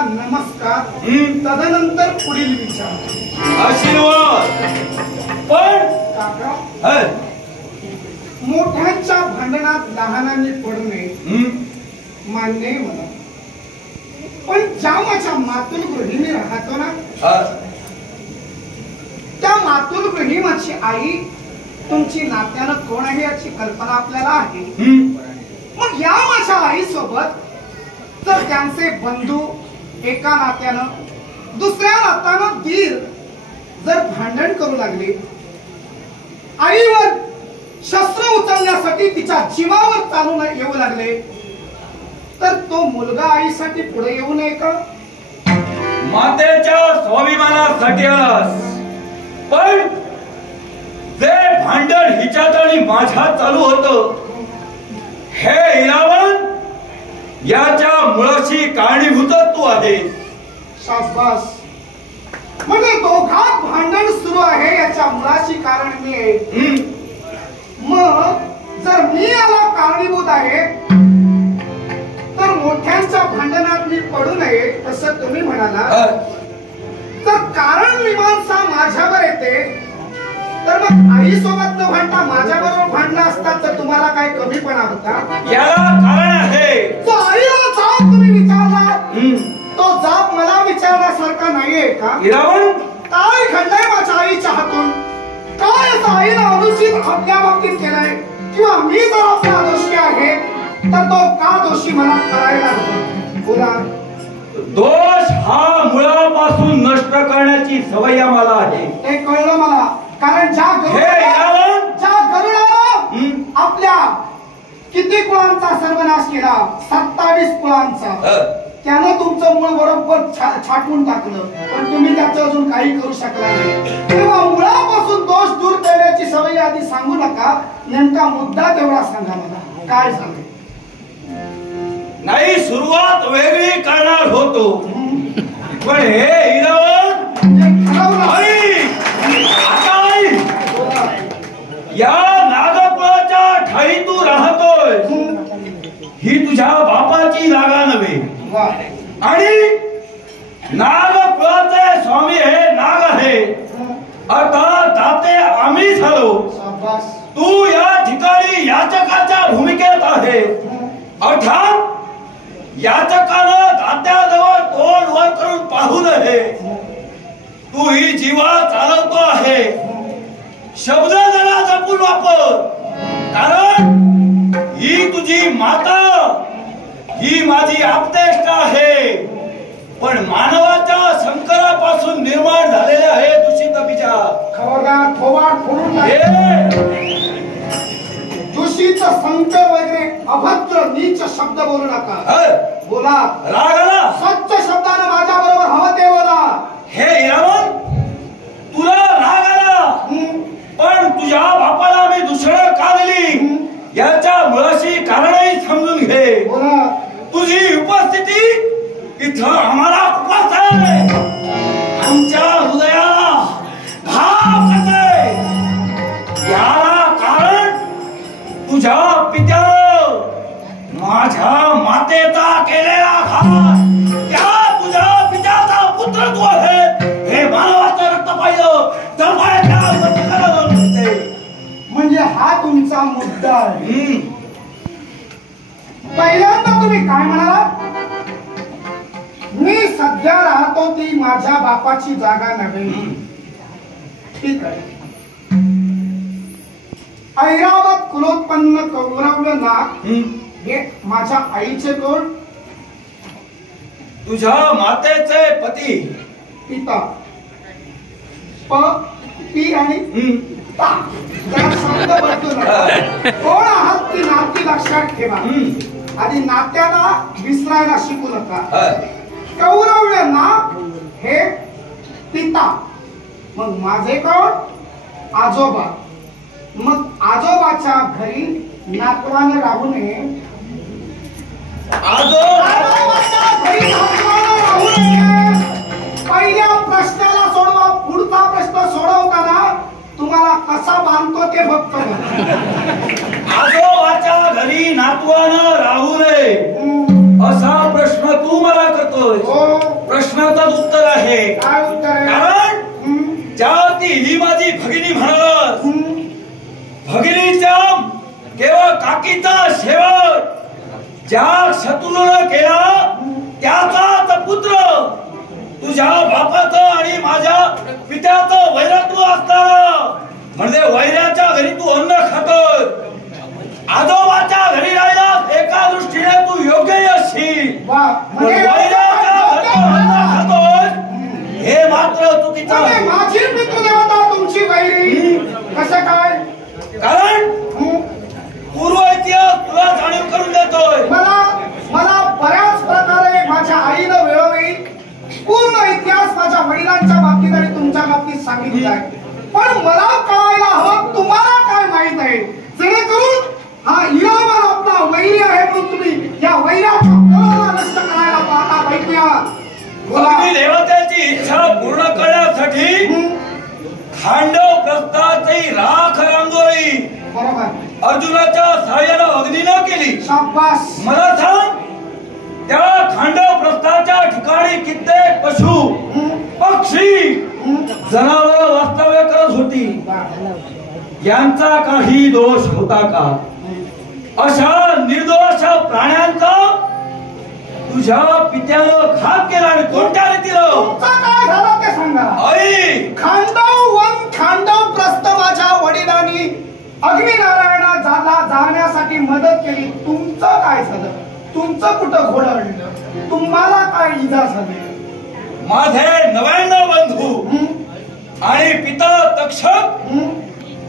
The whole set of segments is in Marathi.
नमस्कार, तदनंतर पुढील विचार आशीर्वाद. पण काका, मोठ्यांच्या भांडणात लहानांनी पडणे मान्य आहे मला, पण ज्या माझ्या मातुल गृहिणी राहतो ना, त्या मातुल गृहिणी माझी आई तुमची नात्यानं कोण आहे याची कल्पना आपल्याला आहे. मग या माझ्या आई सोबत जर त्यांचे बंधू एका नात्यानं दुसऱ्या नात्यानं दीर जर भांडण करू लागले, आईवर शस्त्र उचलण्यासाठी तिच्या जीवावर चालू येऊ लागले, तर तो मुलगा आईसाठी पुढे येऊ नये का? मातेच्या स्वाभिमानासाठी आलास, पण जे भांडण हिच्यात आणि माझ्यात चालू होतं हे इरावण याच्या मुळाशी कारणीभूत तू आहे. शाबास. म्हणजे दोघात भांडण सुरू आहे याच्या मुळाशी कारण मी आहे. मग जर मी याला कारणीभूत आहे तर मोठ्यांच्या भांडणात मी पडू नये असं तुम्ही म्हणाला. तर कारण मीमांसा माझ्यावर येते, तर मग आई सोबत न भांडता माझ्याबरोबर भांडला असतात तर तुम्हाला काय कमीपणा होता? याला कारण आहे. तो आईला जाब तुम्ही विचारला, तो जाब मला विचारण्यासारखा नाहीये का? इरावण, काय घडलंय माझ्या आईच्या हातून? काय असं आईला अनुचित आपल्या बाबतीत केलंय? किंवा मी जर आपला दोषी आहे तर तो का दोषी मला करायला हवं? बोला. दोष हा मुळापासून नष्ट करण्याची सवय आम्हाला आहे. ते कळलं मला. कारण ज्या गरुडाला आपल्या किती कुळांचा सर्वनाश केला, 27 कुळांचा, त्यानं तुमचं मूळ बरोबर छाटून टाकलं, पण तुम्ही त्याचं अजून काही करू शकला नाही. तेव्हा मुळापासून दोष दूर करण्याची सवय आधी सांगू नका, नेमका मुद्दा तेवढा सांगा मला. काय सांगेल? नाही, सुरुवात वेगळी करणार होतो, पण हे इरावण या नागकुळाच्या ठाई तू राहतोय, ही तुझ्या बापाची जागा नव्हे. आणि नागकुळाचे स्वामी हे नाग आहे. आता दाते आम्ही झालो. तू या ठिकाणी याचकाच्या भूमिकेत आहे. अर्थात याचकानं दात्याजवळ तोंड वर करून पाहू नये. तू ही जीवा चालवतो आहे. शब्द जरा जपून वापर, कारण ही तुझी माता, ही माझी आपतेष्ट आहे. पण मानवाच्या संकरापासून निर्माण झालेले आहे दूषित विचार. खबरदार, थोबाड फोडून दूषित संकर वगैरे अभद्र नीच शब्द बोलू नका. बोला. रागाला स्वच्छ शब्दानं माझ्या बरोबर हवं ते बोला. हे इरावण, तुला राग आला, पण तुझ्या बापाला मी दुसरं का दिली याच्या मुळाशी कारणही समजून घे. तुझी उपस्थिती इथं आम्हाला उपस्थित आहे. आमच्या हृदयाला घाव करते. याला कारण तुझ्या पित्यानं माझ्या मातेचा केलेला घात. त्या तुझ्या पित्याचा पुत्र तू आहे. हे मानवाचं रक्त पाहिलं तर म्हणजे हा तुमचा मुद्दा आहे. पहिल्यांदा तुम्ही काय म्हणाला? मी सध्या राहतो ती माझ्या बापाची जागा नव्हे. ठीक आहे. ऐरावत कुलोत्पन्न कौरव्य नाग हे माझ्या आईचे कोण? तुझ्या मातेचे पती. पिता. प पी आणि ता. शब्द बदलू नका. कोण आहात ती नाती लक्षात ठेवा. आधी नात्याला विसरायला शिकू नका. कौरव्य नाग हे पिता. मग माझे कोण? आजोबा. मग आजोबाच्या घरी नातवानं राहू नये. आजोबाच्या घरी नातवानं राहू नये. पहिल्या प्रश्नाला सोडवा. पुढचा प्रश्न सोडवताना तुम्हाला कसा बांधतो ते फक्त आजोबाच्या घरी नातवानं राहू नये असा प्रश्न प्रश्न तू मला करतोय, हो. प्रश्नाचं उत्तर आहे. काय उत्तर आहे? कारण ज्या ती ही माझी भगिनी म्हणाल, भगिनीच्या केवळ काकीचा शेवट ज्या शत्रूनं केला त्याचाच पुत्र तुझ्या बापाचं आणि माझ्या पित्याचं वैरत्व असताना, म्हणजे वैराच्या घरी तू अन्न खातोय, आजोबाच्या घरी राहिला एका दृष्टीने तू योग्य असशील, वैराच्या घरी अन्न खातोय हे मात्र चुकीचं आहे. माझी पितृदेवता तुमची वैरी कसं काय? कारण पूर्व इतिहास तुला जाणीव करून देतोय. मला बऱ्याच प्रकारे माझ्या आईनं वेळोवेळी पूर्ण इतिहास माझ्या वडिलांच्या बाबतीत आणि तुमच्या बाबतीत सांगितला आहे. पण मला कळायला हवं तुम्हाला काय माहित आहे, जेणेकरून हा इरामान आपला वैरी आहे म्हणून तुम्ही या वैराच्या फळाला नष्ट करायला पाहता. ऐकूया. अग्नी देवतेची इच्छा पूर्ण करण्यासाठी खांडव प्रस्थाची राख रांगोळी बरोबर अर्जुनाच्या सहाय्याने अग्नीनं केली. शाबास. मला सांग, त्या खांडव प्रस्थाच्या ठिकाणी कित्येक पशु पक्षी जनावर वास्तव्य करत होती. यांचा काही दोष होता का? अशा निर्दोष प्राण्यांचा तुझ्या पित्यानं घात केला आणि कोणत्या रीतीनं? काय झालं ते सांगा. आई, खांडव प्रस्थ माझ्या वडिलांनी अग्निनारायणाला जाण्यासाठी मदत केली. तुमचं काय झालं? तुमचं कुठं घोडं अडलं? तुम्हाला काय इजा झाली? माझे 99 बंधू आणि पिता तक्षक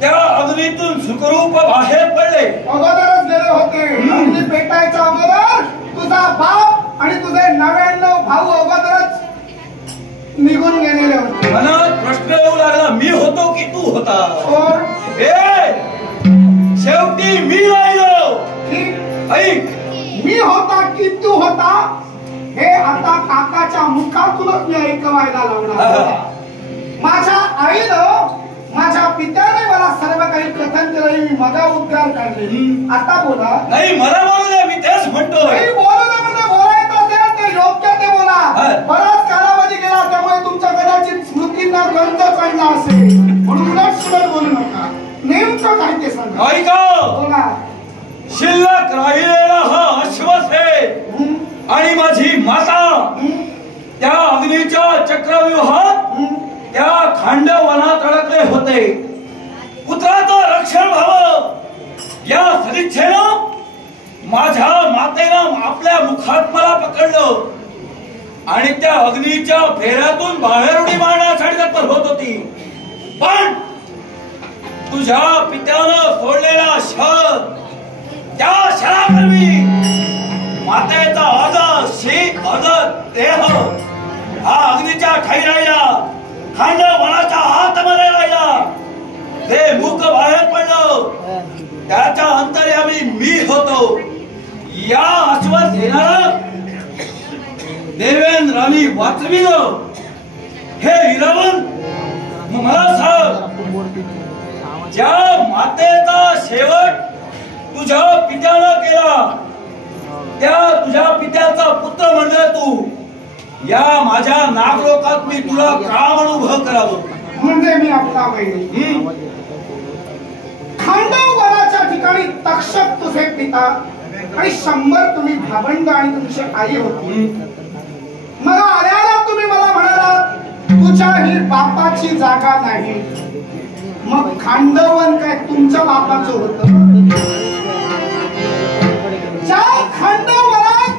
त्या अग्नीतून सुखरूप बाहेर पडले. अगोदरच गेले होते. अग्नी पेटायच्या अगोदर तुझा बाप आणि तुझे 99 भाऊ अगोदरच निघून गेलेले होते. मनात प्रश्न येऊ लागला, मी होतो की तू होता? शेवटी मी राहिलो. ऐक, मी होता की तू होता हे आता काकाच्या मुखातूनच मी ऐकवायला लागणार. माझ्या आईनं माझ्या पित्याने मला सर्व काही कथन केलं. मी मगा उद्गार काढले. आता बोला. नाही, मला बोलू दे, मी तेच म्हणतोय. बोलू दे म्हणजे बोलायचं असेल ते योग्य ते बोला. बराच कालावधी गेला त्यामुळे तुमच्या कदाचित स्मृतींना गंध चढला असेल म्हणून उलट बोलू नका. नेमकं काय ते सांगा. ऐका, बोला. शिल्लक राहिलेला हा अश्वस आहे आणि माझी माता त्या अग्नीच्या चक्रव्यूहात त्या खांडव वनात अडकले होते. पुत्राचं रक्षण व्हावं या सदिच्छेनं माझ्या मातेनं आपल्या मुखात मला पकडलं आणि त्या अग्नीच्या फेऱ्यातून बाहेर उडी मारण्यासाठी तत्पर होत होती. पण तुझ्या पित्यानं सोडलेला शर, त्या शराकरवी मातेचा अजर देह हा अग्नीच्या ठाई राहिला, खांडव वनाच्या आतमध्ये राहिला. ते मुख बाहेर पडलं, त्याच्या अंतर्यामी मी होतो. या आश्वासेनं देवेंद्रांनी वाचविलं. हे इरावण, मला सांग, ज्या मातेचा शेवट तुझ्या पित्यानं केला त्या तुझ्या पित्याचा पुत्र म्हणजे तू, या माझ्या नागलोकात मी तुला का अनुभव करावं? म्हणजे मी आपला वैरी. खांडव वनाच्या ठिकाणी तक्षक तुझे पिता आणि 100 तुम्ही भावंड आणि तुमची आई होती. मला आल्याला तुम्ही मला म्हणालात तुझ्या ही बापाची जागा नाही. मग खांडवन काय तुमच्या बापाचं होतं? ज्या खांडव वनात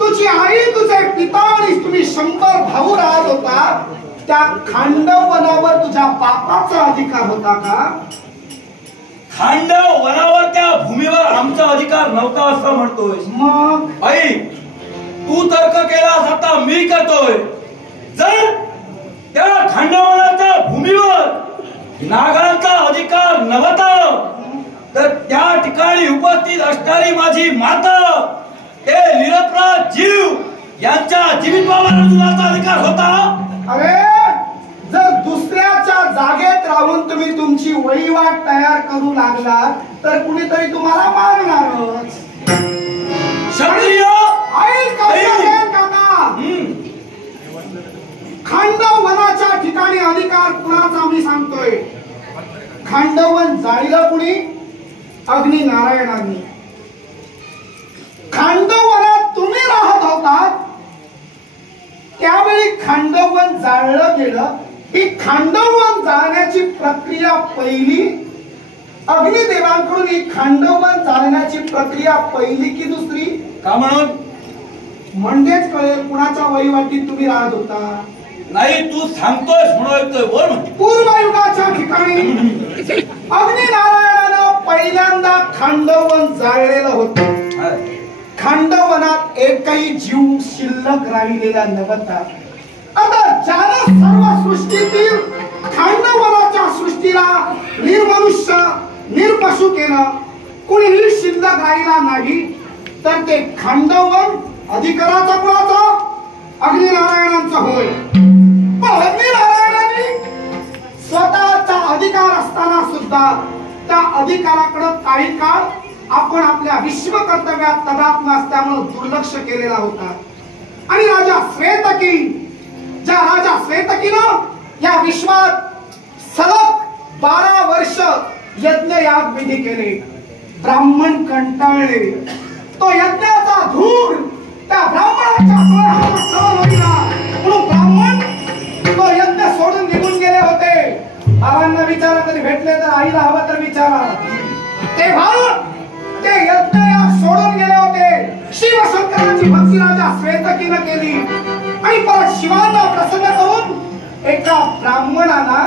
तुझी आई, तुझे पिता आणि तुम्ही 100 भाऊ राहत होता त्या खांडव वनावर तुझ्या बापाचा अधिकार होता का? खांडव वनावर त्या भूमीवर आमचा अधिकार नव्हता असं म्हणतोय. मग आई, तू तर्क केलास, आता मी करतोय. जर त्या खांडवनाच्या भूमीवर नागांचा अधिकार नव्हता तर त्या ठिकाणी उपस्थित असणारी माझी माता, ते निरपराध जीव यांच्या जीवितवावर अर्जुनाचा अधिकार होता. अरे, जर दुसऱ्याच्या जागेत राहून तुम्ही तुमची वहिवाट तयार करू लागला तर कुणीतरी तुम्हाला मारणारच. क्षत्रिय आई खांडवन जाळीला कुणी? अग्नी नारायणांनी. खांडवनात तुम्ही राहत होतात त्यावेळी खांडवन जाळलं गेलं. ही खांडवन जाळण्याची प्रक्रिया पहिली अग्निदेवांकडून. ही खांडवन जाळण्याची प्रक्रिया पहिली की दुसरी? का म्हणून? म्हणजेच कळेल कुणाच्या वहिवाटीत तुम्ही राहत होता. नाही, तू सांगतोय म्हणतोय बोल. पूर्वयुगाच्या ठिकाणी अग्निनारायणानं पहिल्यांदा खांडवन जाळलेलं होतं. खांडवनात एकही जीव शिल्लक राहिलेला नव्हता. आता ज्यानं सर्व सृष्टीतील खांडवनाच्या सृष्टीला निर्मनुष्य निर्पशु केलं, कुणीही शिल्लक राहिला नाही, तर ते खांडवन अधिकाराचा कुणाचा? अग्निनारायणांचा होय. पण अग्निनारायणांनी स्वतःचा अधिकार असताना सुद्धा त्या अधिकाराकडे काही काळ आपण आपल्या विश्व कर्तव्यात तदात्म असल्यामुळे दुर्लक्ष केलेला होता. आणि राजा श्वेतकी, ज्या राजा श्वेतकीनं या विश्वात सलग 12 वर्ष यज्ञ याग विधी केले, ब्राह्मण कंटाळले. तो यज्ञाचा धूर त्या ब्राह्मणाच्या डोळ्यावर सहन होईना म्हणून ब्राह्मण तो यज्ञ सोडून निघून गेले होते. बाबांना विचारा, कधी भेटले तर आईला हवं तर विचारा. तेव्हा ते यज्ञ याग सोडून गेले होते. शिवशंकराची भक्ती राजा श्वेतकीनं केली आणि परत शिवांना प्रसन्न करून एका ब्राह्मणाला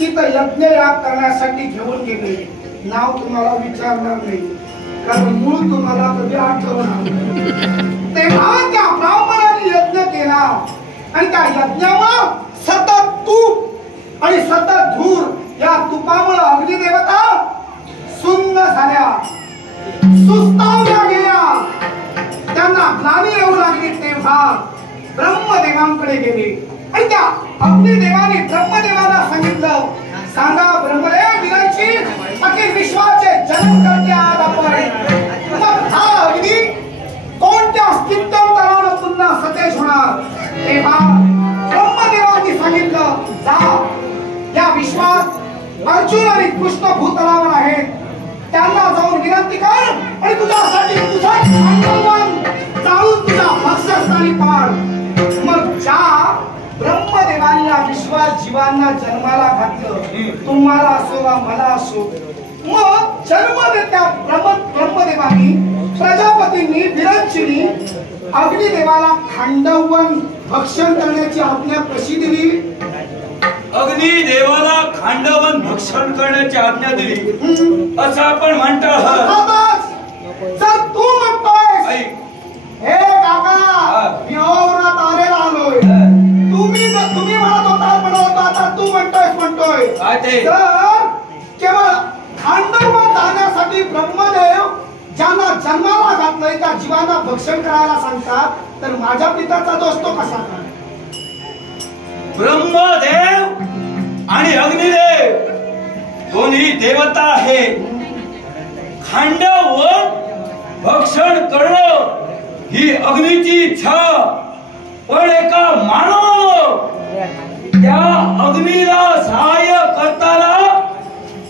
तिथं यज्ञ याग करण्यासाठी घेऊन गेले. नाव तुम्हाला विचारणार नाही, कारण मूळ तुम्हाला कधी आठवणार. तेव्हा त्या ब्राह्मणाने यज्ञ केला आणि त्या यज्ञावर सतत तूप आणि सतत धूर, या तुपामुळे अग्निदेवता सुन्न झाल्या, सुस्तावल्या गेल्या, त्यांना ग्लानी येऊ लागली. तेव्हा ब्रह्मदेवांकडे गेले आणि त्या अग्निदेवाने ब्रह्मदेवाला सांगितलं, सांगा ब्रह्मदेव, विरांची अखिल विश्वाचे जन्म करते आज आपण. मग हा अग्नी कोणत्या अस्तित्वानं पुन्हा सतेज होणार? तेव्हा ब्रह्मदेवांनी सांगितलं, जा या विश्वात अर्जुन आणि कृष्ण भूतलावर आहेत, त्यांना जाऊन विनंती कर आणि तुझ्यासाठी तुझा खांडवन जाळून तुझ्या भक्षस्थानी पाड. मग ज्या ब्रह्मदेवांनी या विश्वात जीवांना जन्माला घातलं, तुम्हाला असो वा मला असो, मग जन्म देत्या ब्रह्मदेवांनी, प्रजापतींनी, विरंचिनी अग्निदेवाला खांडवन भक्षण करण्याची आज्ञा कशी दिली? अग्निदेवाला खांडवन भक्षण करण्याची आज्ञा दिली असं आपण म्हणतो आहोत. जर तू म्हणतोय, हे काका मी औरात आलेला आलोय, तुम्ही म्हणत होता आता तू म्हणतोय, तर केवळ खांडवन जाण्यासाठी ब्रह्मदेव ज्यांना जन्माला घातलंय त्या जीवांना भक्षण करायला सांगतात, तर माझ्या पित्याचा दोष तो कसा काय? ब्रह्मदेव आणि अग्निदेव दोन्ही देवता आहेत. खांडवन भक्षण करणं ही अग्नीची इच्छा, पण एका मानवानं त्या अग्नीला सहाय्य करताना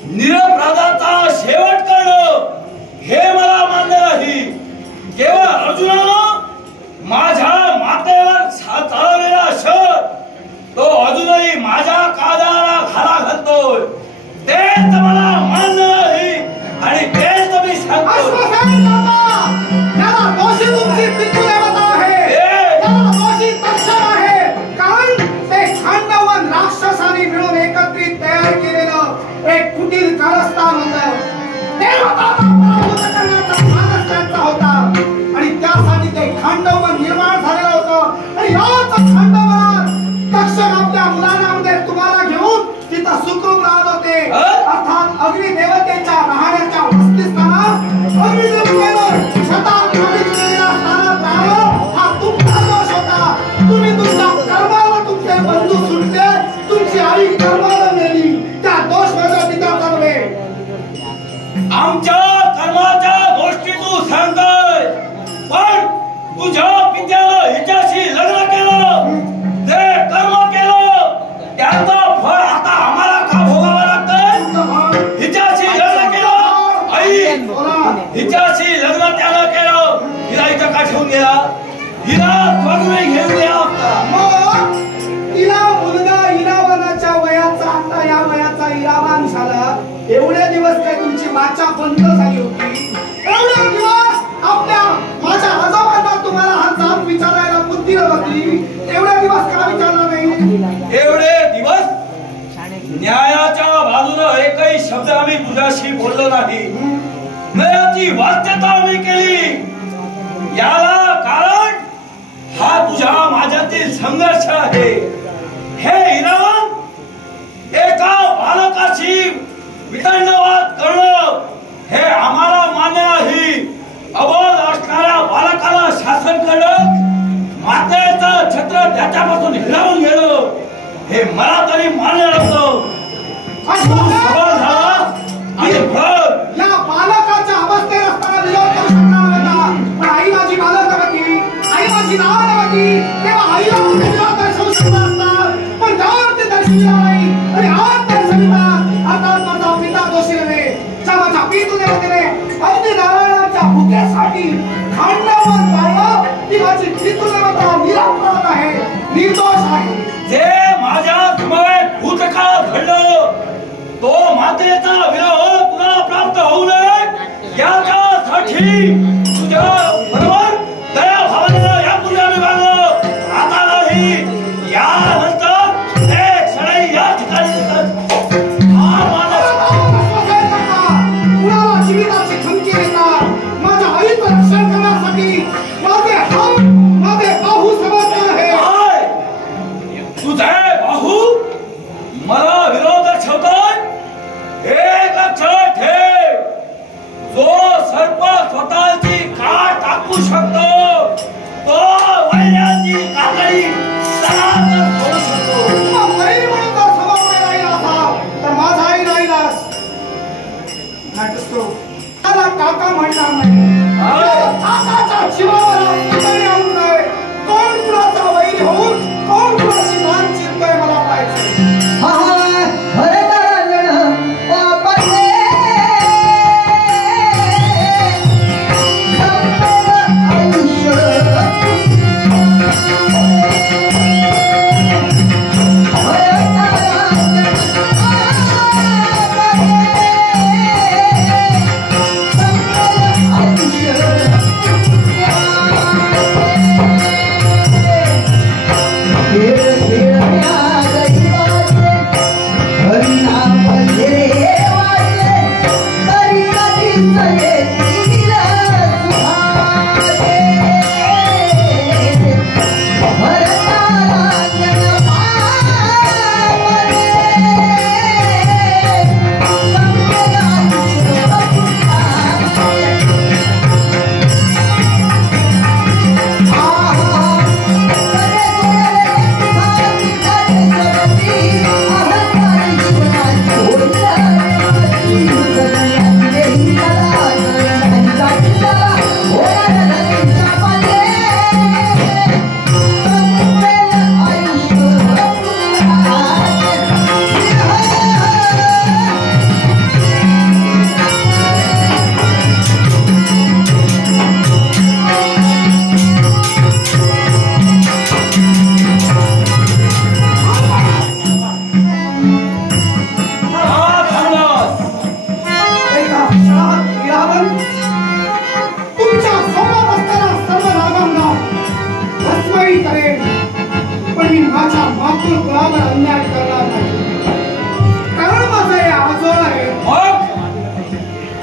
निरपराधाचा शेवट करणं हे मला मान्य नाही. केवळ अर्जुनानं माझ्या मातेवर चालवलेला शर तो अजूनही माझ्या काळजाला घाला घालतोय, तेच मला मान्य नाही आणि तेच मी सांगतो. दोषी तुमची पितृदेवता आहे, याला दोषी तक्षक आहे, कारण ते खांडवन राक्षसांनी मिळून एकत्रित तयार केलेलं एक कुटील कारस्थान होतं. देवतांना पराभूत करण्याचा मानस त्यांचा होता आणि त्यासाठी सोडून गेला. हिला स्वागवे घेऊन गेला होता. मग तिला मुलगा इरावनाच्या वयाचा आता या वयाचा इरावान झाला. एवढे दिवस काय तुमची वाचा बंद झाली होती? एवढे दिवस आपल्या माझ्या आजोबांना तुम्हाला हा जाब विचारायला बुद्धी नव्हती. एवढे दिवस का विचारला नाही? एवढे दिवस न्यायाच्या बाजूने एकही शब्द आम्ही तुझ्याशी बोललो नाही. न्यायाची वाच्यता आम्ही केली. याला कारण हा तुझ्या माझ्यातील संघर्ष आहे. हे इरावण, एका बालकाशी वितंडवाद करणं हे आम्हाला मान्य नाही. अबोध असणाऱ्या बालकाला शासन करणं, मातेचं छत्र त्याच्यापासून हिरावून घेणं हे मला तरी मान्य नव्हतं. सबळ झाला आणि भर या बालकाच्या अवस्थेत असताना विरोध करू शकणार नव्हता. पण आई माझी बालक नव्हती, आई माझी लहान नव्हती. तेव्हा आईला विरोध दर्शवू शकला असता. पण जेव्हा ते दर्शविला नाही आणि आज दर्शवितात, आता माझा पिता दोषी नव्हे. माझ्या पितुने वगैरे अगदी नारायणाच्या भुकेसाठी खांडावर जाळलं ती माझी पितुदेवता निरपराध आहे, निर्दोष आहे. जे माझ्या समवेत भूतकाळात घडलं तो मातेचा विरह तुला प्राप्त होऊ नये याच्यासाठी तुझ्या बरोबर दया भावनेनं यापूर्वी आम्ही वागलो. आता नाही, यानंतर एक क्षणही या ठिकाणी कुणाला जीविताची धमकी देतात. माझ्या आईचं रक्षण करण्यासाठी माझे बाहू समर्थ आहे. तुझे बाहू मला विरोध दर्शवतोय. एक लक्षात ठेव, जो सर्प स्वतःची काट टाकू शकतो तो वैराची कातडी सरासर करू शकतो. वैर म्हणून जर स्वभाव राहिला असा तर माझा आई राहिलास नाटतो. त्याला काका म्हणणार नाही. काकाच्या जीवावर पुतळे आणू नये. कोण कुणाचा वैरी होऊन कोण कुणाची मान चिरतोय मला पाहायचंय.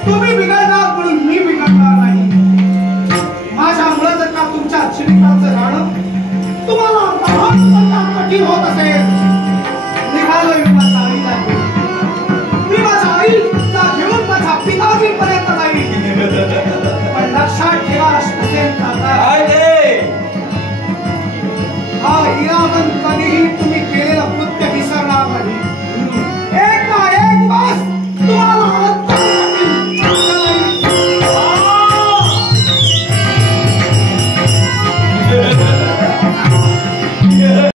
तुम्ही बिघडणार म्हणून मी बिघडणार नाही. माझ्यामुळे जर का तुमच्या जीविताचं राहणं तुम्हाला कठीण होत असेल, निघालो माझ्या आईला मी माझ्या आईला घेऊन माझ्या पिताजीपर्यंत जाईल. पण लक्षात ठेवा असेल